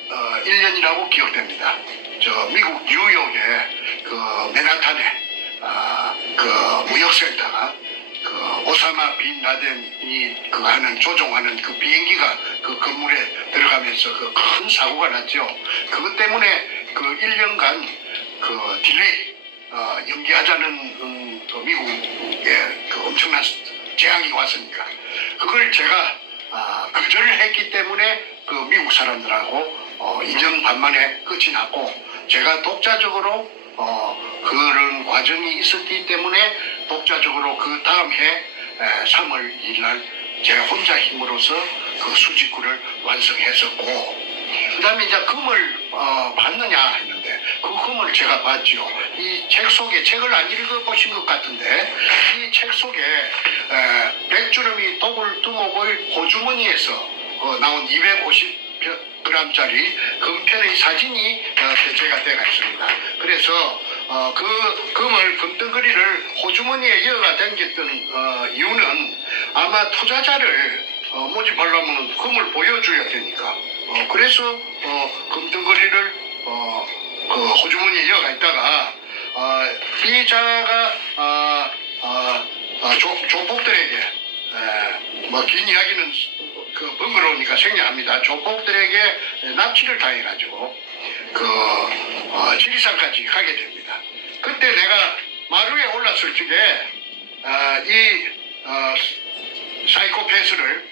2011년이라고 기억됩니다. 미국 뉴욕의 그 맨하탄에 그 무역센터가 그 오사마 빈 라덴이 그 하는 조종하는 그 비행기가 그 건물에 들어가면서 그 큰 사고가 났죠. 그것 때문에 그 1년간 그 딜레이 연기하자는 그 미국의 그 엄청난 재앙이 왔으니까 그걸 제가 거절을 했기 때문에 그 미국 사람들하고 2년 반 만에 끝이 났고 제가 독자적으로 그런 과정이 있었기 때문에 독자적으로 그 다음 해 3월 2일 날 제 혼자 힘으로서 그 수직구를 완성했었고 그 다음에 이제 금을 봤느냐 했는데 그 금을 제가 봤죠. 이 책 속에 책을 안 읽어보신 것 같은데 이 책 속에 백주름이 두목의 호주머니에서 나온 250g짜리 금편의 사진이 대체가 되어 있습니다. 그래서 그 금을 금덩어리를 호주머니에 이어가 당겼던 이유는 아마 투자자를 모집하려면 금을 보여줘야 되니까 그래서 금덩어리를 그 호주머니에 이어가 있다가 피해자가 조폭들에게 뭐 긴 이야기는 그 번거로우니까 생략합니다. 조폭들에게 납치를 당해가지고 그 지리산까지 가게 됩니다. 그때 내가 마루에 올랐을 적에 이 사이코패스를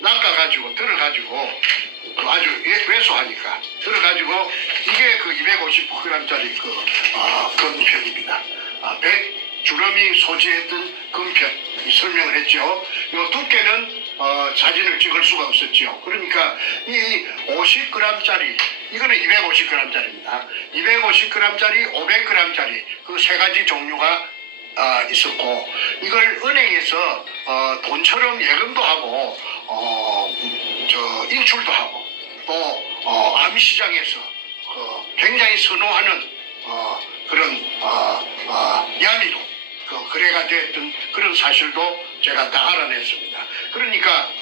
낚아가지고 들어가지고 그 아주 왜소하니까 들어가지고 이게 그 250g짜리 그 금편입니다. 100 주름이 소지했던 금편 설명을 했죠. 이 두께는 사진을 찍을 수가 없었죠. 그러니까 이 50g짜리 이거는 250g짜리입니다. 250g짜리, 500g짜리 그 세 가지 종류가 있었고 이걸 은행에서 돈처럼 예금도 하고 인출도 하고 또 암시장에서 굉장히 선호하는 그런 야미로 거래가 됐던 그런 사실도 제가 다 알아냈습니다. 그러니까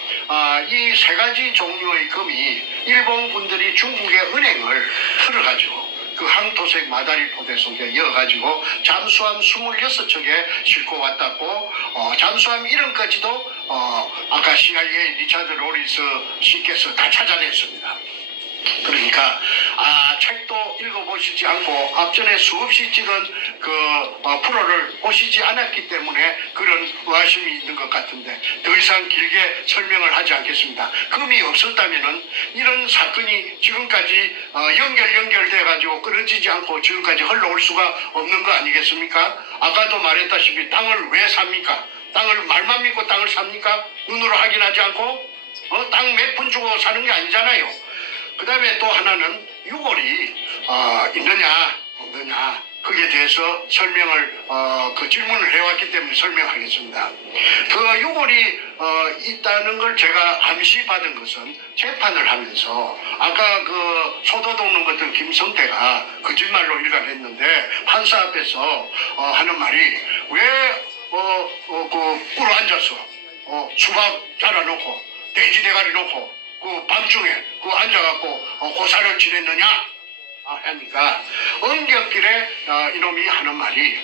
이 세 가지 종류의 금이 일본 분들이 중국의 은행을 털어가지고 그 항토색 마다리 포대 속에 이어가지고 잠수함 26척에 싣고 왔다고 잠수함 이름까지도 아까 CIA 리차드 로리스 씨께서 다 찾아냈습니다. 그러니까 책도 읽어보시지 않고 앞전에 수없이 찍은 그 프로를 보시지 않았기 때문에 그런 의아심이 있는 것 같은데 더 이상 길게 설명을 하지 않겠습니다. 금이 없었다면은 이런 사건이 지금까지 연결돼 가지고 끊어지지 않고 지금까지 흘러올 수가 없는 거 아니겠습니까? 아까도 말했다시피 땅을 왜 삽니까? 땅을 말만 믿고 땅을 삽니까? 눈으로 확인하지 않고 땅 몇 푼 주고 사는 게 아니잖아요. 그 다음에 또 하나는 유골이 있느냐 없느냐 거기에 대해서 설명을 그 질문을 해왔기 때문에 설명하겠습니다. 그 유골이 있다는 걸 제가 암시받은 것은 재판을 하면서 아까 그 소도 돋는 것들 김성태가 거짓말로 일관했는데 판사 앞에서 하는 말이 왜 그 꿇어 앉아서 수박 잘라놓고 돼지 대가리 놓고 그 밤중에 그 앉아갖고 고사를 지냈느냐 하니까 엄격길에 이놈이 하는 말이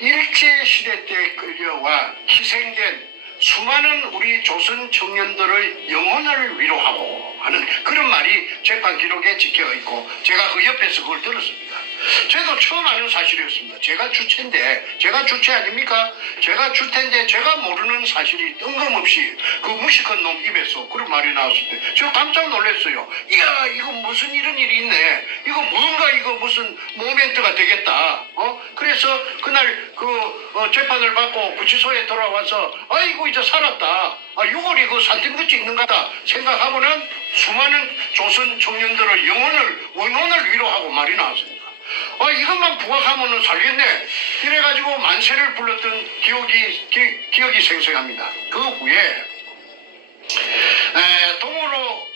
일제시대 때 끌려와 희생된 수많은 우리 조선 청년들의 영혼을 위로하고 하는 그런 말이 재판 기록에 찍혀 있고 제가 그 옆에서 그걸 들었습니다. 저도 처음 아는 사실이었습니다. 제가 주체인데 제가 주체 아닙니까? 제가 주체인데 제가 모르는 사실이 뜬금없이 그 무식한 놈 입에서 그런 말이 나왔을 때 저 깜짝 놀랐어요. 이야 이거 무슨 이런 일이 있네. 이거 뭔가 이거 무슨 모멘트가 되겠다. 그래서 그날 그 재판을 받고 구치소에 돌아와서 아이고 이제 살았다. 유골이 그 산팀끝이 있는 거다 생각하고는 수많은 조선 청년들의 영혼을 원혼을 위로하고 말이 나왔습니다. 이것만 부각하면은 살겠네. 이래가지고 만세를 불렀던 기억이 생생합니다. 그 후에 동으로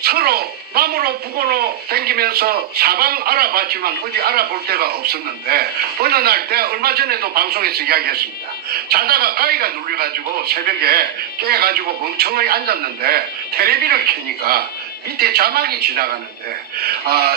서로 남으로 북으로 댕기면서 사방 알아봤지만 어디 알아볼 데가 없었는데 어느 날 때 얼마 전에도 방송에서 이야기했습니다. 자다가 가위가 눌려가지고 새벽에 깨가지고 멍청하게 앉았는데 텔레비를 켜니까 밑에 자막이 지나가는데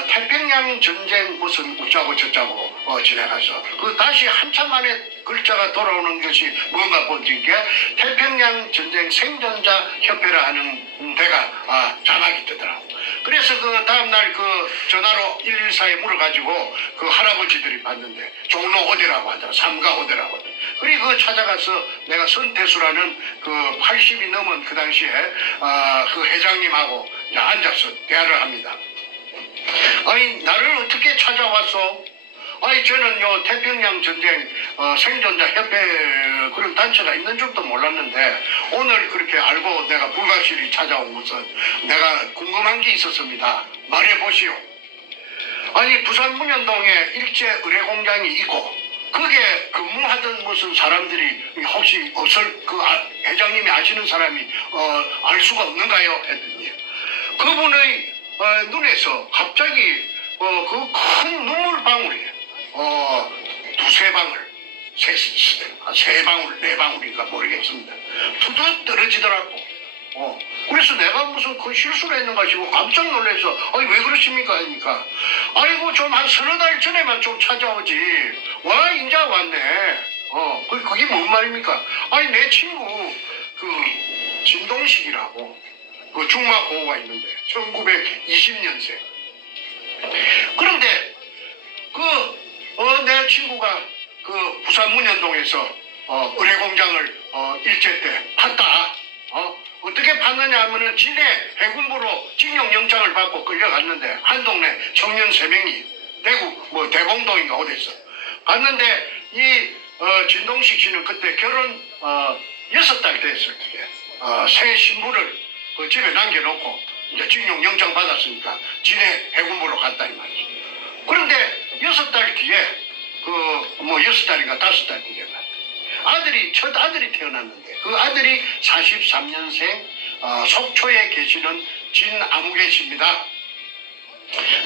태평양 전쟁 무슨 어쩌고 저쩌고 지나가서 그 다시 한참 만에 글자가 돌아오는 것이 뭔가 본게 태평양 전쟁 생존자 협회라 하는 데가 자막이 뜨더라고. 그래서 그 다음날 그 전화로 114에 물어가지고 그 할아버지들이 봤는데 종로 어디라고 하더라. 삼가 어디라고 하더라. 그리고 그 찾아가서 내가 선태수라는 그 80이 넘은 그 당시에 그 회장님하고 이제 앉아서 대화를 합니다. 아니 나를 어떻게 찾아왔어? 아니 저는 요 태평양 전쟁 생존자 협회 그런 단체가 있는 줄도 몰랐는데 오늘 그렇게 알고 내가 불가실히 찾아온 것은 내가 궁금한 게 있었습니다. 말해보시오. 아니 부산 문현동에 일제 의뢰공장이 있고 거기에 근무하던 무슨 사람들이 혹시 없을 그 회장님이 아시는 사람이 알 수가 없는가요? 했더니 그분의 눈에서 갑자기 그 큰 눈물 방울이 두세 방울, 세 방울, 네 방울인가 모르겠습니다. 투둑 떨어지더라고. 그래서 내가 무슨 그 실수를 했는가 싶고 깜짝 놀라서 아니 왜 그러십니까? 하니까 아이고 좀 한 서너 달 전에만 좀 찾아오지. 와 인자 왔네. 그게 뭔 말입니까? 아니 내 친구 그 진동식이라고 그 중마고우가 있는데 1920년생. 그런데 내 친구가 그 부산 문현동에서 의뢰공장을 일제 때 팠다. 어떻게 팠느냐 하면은 진해 해군부로 징용영장을 받고 끌려갔는데 한 동네 청년 3명이 대구 뭐 대공동인가 어디서 갔는데 이 진동식 씨는 그때 결혼 6달 됐을 때 새 신부를 그 집에 남겨놓고 이제 징용 영장 받았으니까 진해 해군부로 갔다 이 말이지. 그런데 6달 뒤에 그 뭐 6달인가 5달 뒤에 첫 아들이 태어났는데 그 아들이 43년생 속초에 계시는 진아무개 씨입니다.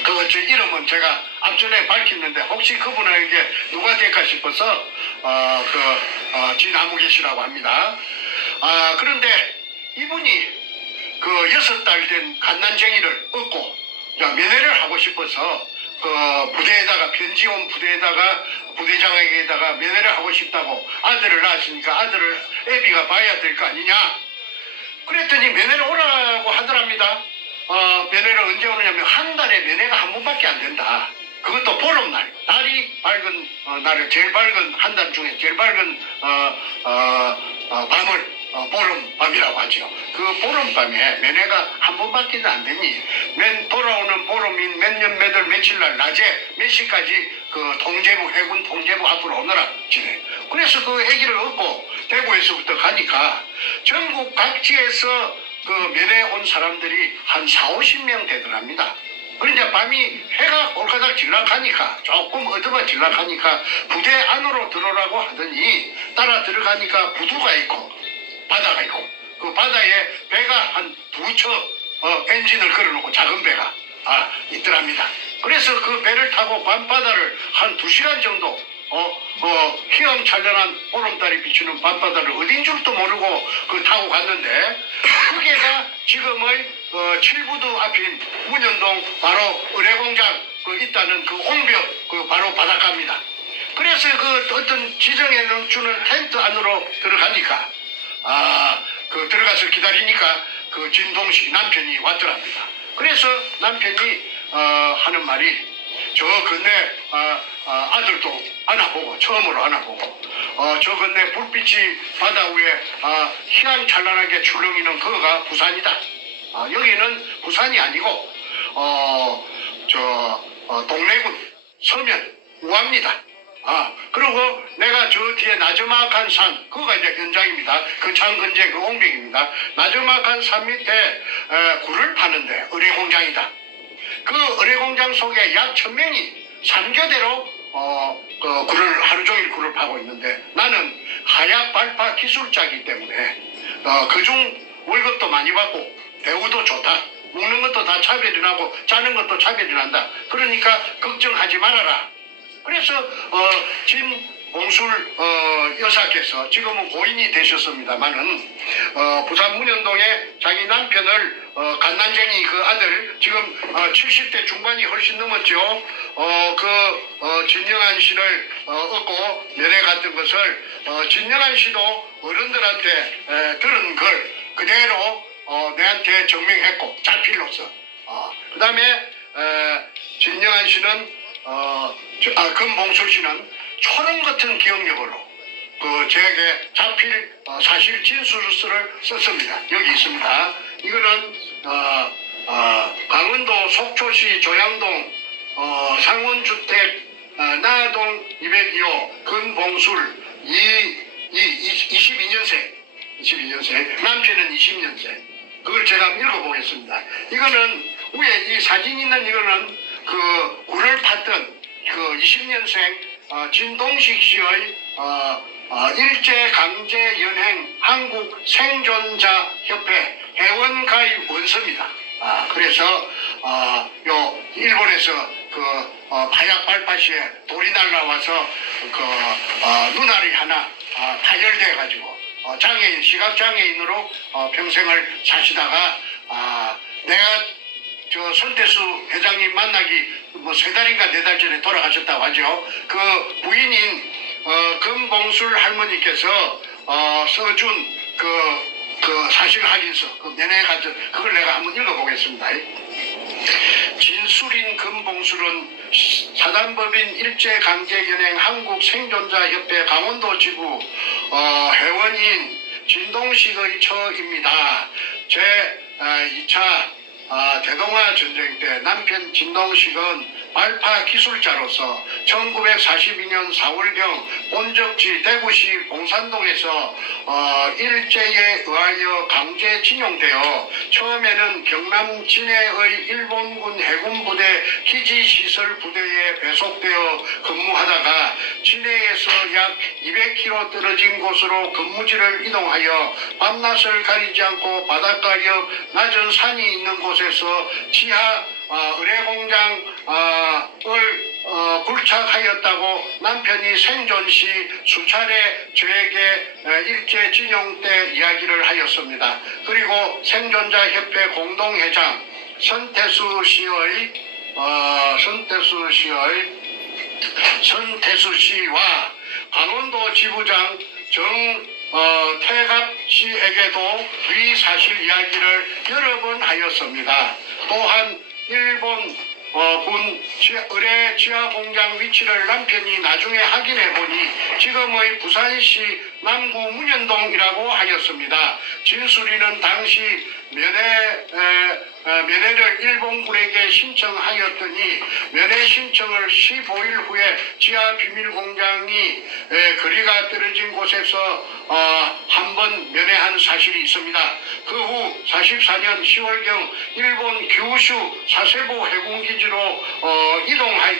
저 이름은 제가 앞전에 밝혔는데 혹시 그분에게 누가 될까 싶어서 진아무개 씨라고 합니다. 그런데 이분이 그 6달 된 갓난쟁이를 얻고 면회를 하고 싶어서 그 부대에다가 편지 온 부대에다가 부대장에게다가 면회를 하고 싶다고 아들을 낳았으니까 아들을 애비가 봐야 될 거 아니냐. 그랬더니 면회를 오라고 하더랍니다. 면회를 언제 오느냐면 한 달에 면회가 한 번밖에 안 된다. 그것도 보름날, 달이 밝은 날에 제일 밝은 한 달 중에 제일 밝은 밤을 보름밤이라고 하죠. 그 보름밤에 면회가 한 번밖에 안 되니 돌아오는 보름인 몇 년 몇월 며칠 날 낮에 몇 시까지 그 통제부 해군 통제부 앞으로 오너라 지내. 그래서 그 아기를 얻고 대구에서부터 가니까 전국 각지에서 그 면회 온 사람들이 한 40-50명 되더랍니다. 그런데 밤이 해가 꼴까닥 질락하니까 조금 어두워 질락하니까 부대 안으로 들어오라고 하더니 따라 들어가니까 부두가 있고 바다가 있고 그 바다에 배가 한 2척 엔진을 걸어놓고 작은 배가 있더랍니다. 그래서 그 배를 타고 밤바다를 한 2시간 정도 휘황찬란한 보름달이 비추는 밤바다를 어딘 줄도 모르고 그 타고 갔는데 그게가 지금의 칠부두 앞인 문현동 바로 의뢰공장 그 있다는 그 옹벽 그 바로 바닷가입니다. 그래서 그 어떤 지정해 주는 텐트 안으로 들어가니까 그 들어가서 기다리니까 그 진동식 남편이 왔더랍니다. 그래서 남편이 하는 말이 저 건네 아들도 안아보고 처음으로 안아보고 저 건네 불빛이 바다 위에 희망찬란하게 출렁이는 그거가 부산이다. 여기는 부산이 아니고 동래군 서면 우합니다. 그리고 내가 저 뒤에 나저막한 산, 그거가 이제 현장입니다. 그 산 근처 그 옹벽입니다. 나저막한 산 밑에 굴을 파는데 의뢰공장이다. 그 의뢰공장 속에 약 1000명이 3교대로 그 굴을 하루 종일 굴을 파고 있는데 나는 하약 발파 기술자이기 때문에 그중 월급도 많이 받고 대우도 좋다. 먹는 것도 다 차별이 나고 자는 것도 차별이 난다. 그러니까 걱정하지 말아라. 그래서 진봉술 여사께서 지금은 고인이 되셨습니다만은 부산 문현동에 자기 남편을 갓난쟁이 그 아들 지금 70대 중반이 훨씬 넘었죠. 진영한 씨를 얻고 면회 갔던 것을 진영한 씨도 어른들한테 들은 걸 그대로 내한테 증명했고 자필로서 그 다음에 진영한 씨는 금봉술 씨는 초롱 같은 기억력으로 제게 자필 사실 진술서를 썼습니다. 여기 있습니다. 이거는 강원도 속초시 조양동 상원주택 나동 202호 금봉술 22년생 남편은 20년생. 그걸 제가 읽어보겠습니다. 이거는 위에 이 사진 있는 이거는 그 굴을 팠던 그 20년생 진동식 씨의 일제강제연행 한국생존자협회 회원가입 원서입니다. 그래서 요 일본에서 그 바약 발파시에 돌이 날라와서 그 눈알이 하나 파열돼 가지고 장애인 시각장애인으로 평생을 사시다가 내가 저 손태수 회장님 만나기 뭐 3달인가 4달 전에 돌아가셨다고 하죠. 그 부인인 금봉술 할머니께서 써준 그 사실 확인서 그 면회 같은 그걸 내가 한번 읽어보겠습니다. 진술인 금봉술은 사단법인 일제강제연행 한국생존자협회 강원도 지부 회원인 진동식의 처입니다. 제 2차 대동아 전쟁 때 남편 진동식은 발파 기술자로서 1942년 4월경 본적지 대구시 봉산동에서 일제에 의하여 강제 징용되어 처음에는 경남 진해의 일본군 해군부대 기지시설 부대에 배속되어 근무하다가 진해에서 약 200km 떨어진 곳으로 근무지를 이동하여 밤낮을 가리지 않고 바닷가 옆 낮은 산이 있는 곳에서 지하 의뢰공장을 굴착하였다고 남편이 생존 시 수차례 저에게 일제징용 때 이야기를 하였습니다. 그리고 생존자협회 공동회장 선태수 씨와 강원도 지부장 태갑 씨에게도 위 사실 이야기를 여러 번 하였습니다. 또한 일본 군 의뢰 지하 공장 위치를 남편이 나중에 확인해 보니 지금의 부산시 남구 문현동이라고 하였습니다. 진수리는 당시 면회를 일본군에게 신청하였더니 면회 신청을 15일 후에 지하 비밀 공장이 거리가 떨어진 곳에서 한 번 면회한 사실이 있습니다. 그 후 44년 10월경 일본 규슈 사세보 해군기지로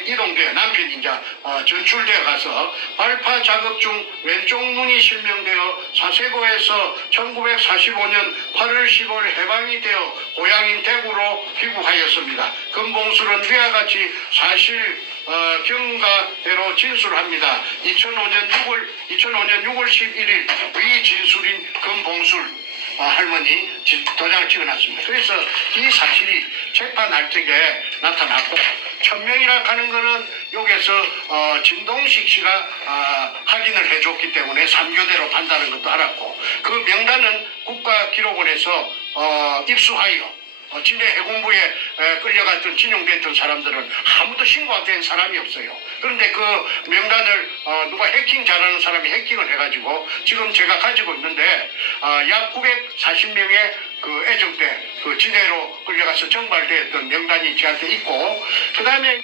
이동되어 남편이 이제 전출되어 가서 발파 작업 중 왼쪽 눈이 실명되어 사세보에서 1945년 8월 10월 해방이 되어 고향인 대구로 귀국하였습니다. 금봉술은 위와 같이 사실 경과대로 진술합니다. 2005년 6월 11일 위 진술인 금봉술 할머니 도장을 찍어놨습니다. 그래서 이 사실이 재판할 적에 나타났고 천명이라 하는 거는 여기서 진동식 씨가 확인을 해줬기 때문에 3교대로 판다는 것도 알았고 그 명단은 국가기록원에서 입수하여 진해 해군부에 끌려갔던 진용됐던 사람들은 아무도 신고가 된 사람이 없어요. 그런데 그 명단을 누가 해킹 잘하는 사람이 해킹을 해가지고 지금 제가 가지고 있는데 약 940명의 그 애정대 그 진해로 끌려가서 정발되었던 명단이 저한테 있고 그 다음에